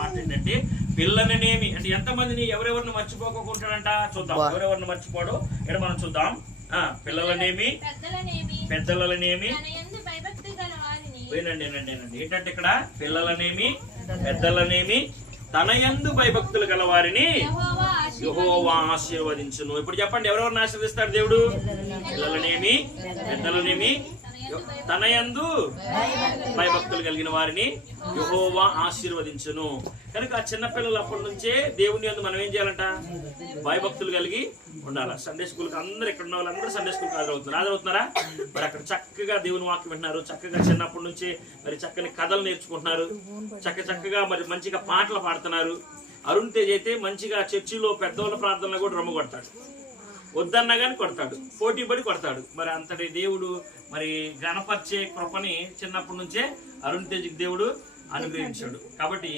మాట ఏంటంటే పిల్లలనేమి అంటే ఎంతమందిని ఎవరెవరిని మర్చిపోకుంటాడంట చూద్దాం. ఎవరెవరిని మర్చిపోడు ఇక్కడ మనం చూద్దాం. పిల్లలనేమి పెద్దలనేమి వినండి ఏంటంటే ఇక్కడ పిల్లలనేమి పెద్దలనేమి తన యందు భయభక్తులు గల వారిని యెహోవా ఆశీర్వదించును. ఇప్పుడు చెప్పండి, ఎవరెవరిని ఆశీర్వదిస్తాడు దేవుడు? పిల్లలనేమి పెద్దలనేమి తన యందు భయభక్తులు కలిగిన వారిని యెహోవా ఆశీర్వదించును. కనుక ఆ చిన్నపిల్లలు అప్పటి నుంచే దేవుని యందు మనం ఏం చేయాలంట? భయభక్తులు కలిగి ఉండాలి. సండే స్కూల్కి అందరూ ఇక్కడ ఉన్న వాళ్ళందరూ సండే స్కూల్కి హాజరవుతున్నారా? మరి అక్కడ చక్కగా దేవుని వాక్యం వింటున్నారు, చక్కగా చిన్నప్పటి నుంచి మరి చక్కని కథలు నేర్చుకుంటున్నారు, చక్కగా మరి మంచిగా పాటలు పాడుతున్నారు. అరుణ్ తేజ్ అయితే మంచిగా చర్చిలో పెద్దవాళ్ళ ప్రార్థనలు కూడా రొమ్మ కొడతాడు, వద్దన్నా కానీ కొడతాడు, పోటీ పడి కొడతాడు. మరి అంతటి దేవుడు మరి గణపరిచే కృపని చిన్నప్పటి నుంచే అరుణ్ తేజ్కి దేవుడు అనుగ్రహించాడు. కాబట్టి